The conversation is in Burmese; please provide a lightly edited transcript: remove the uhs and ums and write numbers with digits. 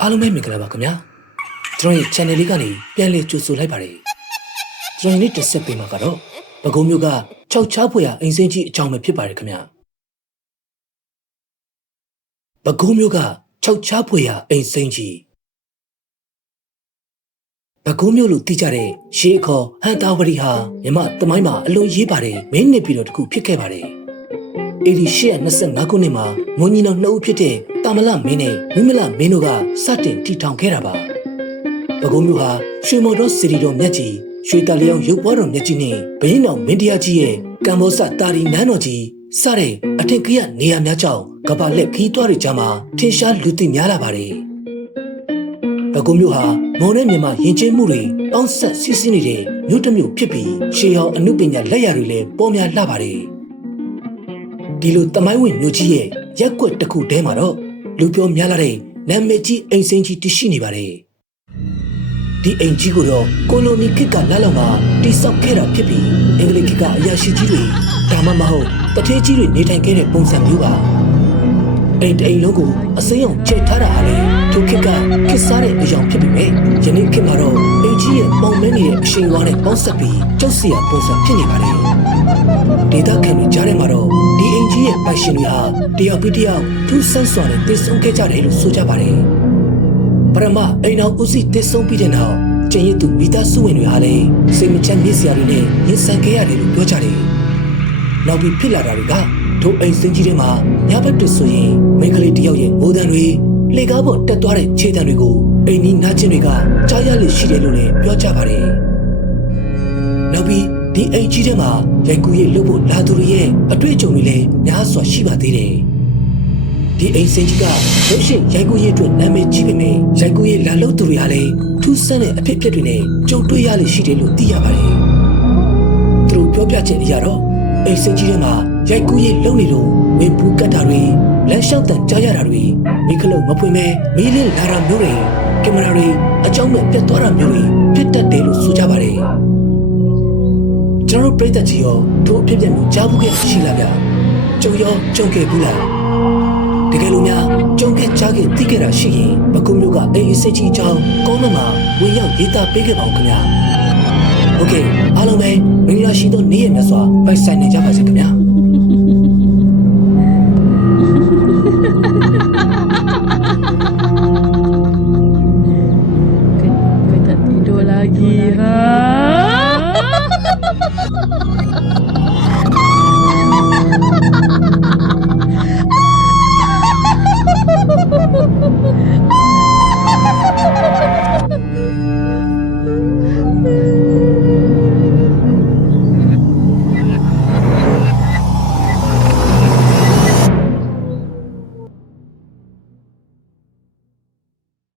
အားလုံးပဲမင်္ဂလာပါခင်ဗျာကျွန်တော်ရဲ့ channel လေးကနေပြန်လည်ကြိုဆိုလိုက်ပါတယ်ကျွန်တော်နေ့တက်ဆက်ပေးမှာကတော့ပဲခူးမြို့က6ချားဖွေရအိမ်စင်းကြီးအကြောင်းပဲဖြစ်ပါတယ်ခင်ဗျာပဲခူးမြို့က6ချားဖွေရအိမ်စင်းကြီးပဲခူးမြို့လို့သိကြတဲ့ရှေးခေါ်ဟန်တာဝရီဟာမြမသမိုင်းမှာအလွန်ရေးပါတယ်မင်းနစ်ပြီးတော့တခုဖြစ်ခဲ့ပါတယ်1825ခုနှစ်မှာမွန်ညီနောင်နှစ်ဦးဖြစ်တဲ့တာမလမင်းနဲ့ဝိမလမင်းတို့ကစတင်တည်ထောင်ခဲ့တာပါပဲခူးမြို့ဟာရွှေမော်တော်စီရီတော်မြတ်ကြီးရွှေတလျောင်းရုပ်ပွားတော်မြတ်ကြီးနဲ့ဘရင်တော်မင်းတရားကြီးရဲ့ကံဘောဇတာရီနန်းတော်ကြီးစတဲ့အထင်ကြီးနေရာများကြောင့်ကဘာလက်ခီးသွားတွေကြားမှာထင်ရှားလူသိများလာပါတယ်ပဲခူးမြို့ဟာမွန်နဲ့မြန်မာယဉ်ကျေးမှုတွေပေါင်းဆက်စီးဆင်းနေတဲ့မြို့တစ်မြို့ဖြစ်ပြီးရှေးဟောင်းအမှုပညာလက်ရာတွေလည်းပေါ်များလှပါတယ်ဒီလိုတမိုင်းဝင်မြို့ကြီးရဲ့ရက်ကွက်တစ်ခုထဲမှာတော့လူပြောများလာတဲ့နာမည်ကြီးအိမ်စင်းကြီးတရှိနေပါတယ်ဒီအိမ်ကြီးကိုတော့ကိုလိုနီခေတ်ကလက်လောက်မှာတိစောက်ခဲ့တာဖြစ်ပြီးအင်္ဂလိပ်ခေတ်ကအရာရှိကြီးတွေဒါမှမဟုတ်တထေးကြီးတွေနေထိုင်ခဲ့တဲ့ပုံစံမျိုးပါအိမ်တအိမ်လုံးကိုအစိမ်းအောင်ကျဲထားတာဟာလေထိုခေတ်ကခေတ်စားတဲ့အကြောင်းဖြစ်ပေမဲ့ယနေ့ခေတ်မှာတော့အိမ်ကြီးရဲ့ပုံမဲနေတဲ့အရှိန်အဝါနဲ့ပေါင်းစပ်ပြီးကြောက်စရာပုံစံဖြစ်နေပါတယ်ဒေတာခံတွေကြားထဲမှာတော့ဒီအိမ်ကြီးရဲ့ပိုင်ရှင်တွေဟာတယောက်ပြီးတယောက်ထူးဆန်းစွာနဲ့တည်ဆုံခဲ့ကြတယ်လို့ဆိုကြပါတယ်ပရမအိမ်တော်ဦးစီးတည်ဆုံပြီးတဲ့နောက်ကျင်းရသူမိသားစုဝင်တွေဟာလည်းစိတ်မချမ်းမြေ့စရာတွေနဲ့ရင်ဆိုင်ခဲ့ရတယ်လို့ပြောကြတယ်နောက်ပြီးဖြစ်လာတာတွေကထိုအိမ်စင်းကြီးထဲမှာညဘက်တွဆိုရင်မိန်းကလေးတယောက်ရဲ့မိုးတံတွေလေကားပေါ်တက်သွားတဲ့ခြေတံတွေကိုအိမ်နီးနားချင်းတွေကကြားရလို့ရှိတယ်လို့လည်းပြောကြပါတယ်နောက်ပြီးဒီအိမ်ကြီးထဲမှာရိုက်ကူးရေးလုပ်ဖို့လာသူတွေရဲ့အတွေ့အကြုံတွေလည်းများစွာရှိပါသေးတယ်ဒီအိမ်စင်းကြီးကရုပ်ရှင်ရိုက်ကူးရေးအတွက်နာမည်ကြီးပေမဲ့ရိုက်ကူးရေးလာလုပ်သူတွေဟာလည်းထူးဆန်းတဲ့အဖြစ်အပျက်တွေနဲ့ကြုံတွေ့ရလို့ရှိတယ်လို့သိရပါတယ်သူတို့ပြောပြချက်အရတော့အိမ်စင်းကြီးထဲမှာရိုက်ကူးရေးလုပ်နေလို့ဝင်းပူးကတ်တာတွေလမ်းလျှောက်တန်ကြားရတာတွေမိခလုံးမဖွင့်မဲမီးလင်းလာတာမျိုးတွေကင်မရာတွေအကြောင်းမဲ့ပြတ်သွားတာမျိုးတွေဖြစ်တတ်တယ်လို့ဆိုကြပါတယ်ကျွန်တော်ပြည်သက်ကြီးရောတို့အဖြစ်အပျက်မျိုးကြားဘူးခဲ့ရှိလားဗျာကြုံရောကြုံခဲ့ဘူးလားတကယ်လို့များကြုံခဲ့ကြားခဲ့သိခဲ့တာရှိရင်ပဲခူးမြို့ကအိမ်စိတ်ကြီးအကြောင်းကောင်းမှမှာဝင်ရောက်ရေးသားပေးခဲ့ပါဦးခင်ဗျာโอเคအားလုံးပဲမင်္ဂလာရှိသောနေ့ရက်မြတ်စွာပိုက်ဆိုင်နေကြပါစေခင်ဗျာAh!